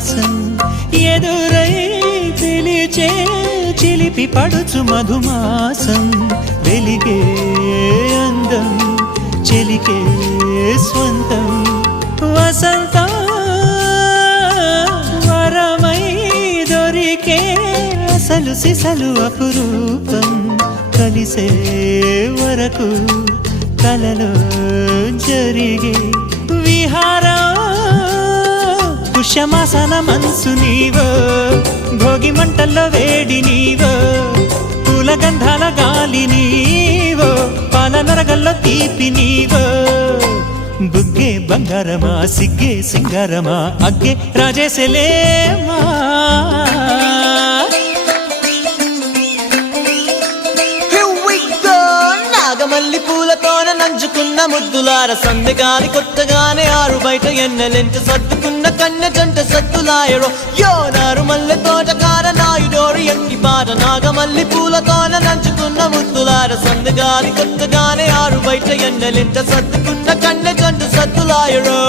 విలాసం ఎదురై పిలిచే చిలిపి పడుచు మధుమాసం వెలిగే అందం చెలికే స్వంతం వసంతం వరమై దొరికే అసలు సిసలు అపురూపం కలిసే వరకు కలలో జరిగే విహారం పుష్యమాసన మనసు నీవో భోగి మంటల్లో వేడి నీవో పూల గంధాల గాలి నీవో పాల నరగల్లో తీపి నీవో బుగ్గే బంగారమా సిగ్గే సింగారమా అగ్గే రాజేసలేమా మల్లి పూలతోన నంచుకున్న ముద్దులార సందెగాని కొట్టగానే ఆరు బయట ఎన్నెలెంట సర్దుకున్న కన్నె జంట సత్తులాయరో యోనారు మల్లె తోటకార నాయుడోరు ఎంకి పాట నాగమల్లి పూలతోన నంచుకున్న ముద్దులార సందెగాని కొట్టగానే ఆరు బయట ఎన్నెలెంట సర్దుకున్న కన్నె జంట సత్తులాయరో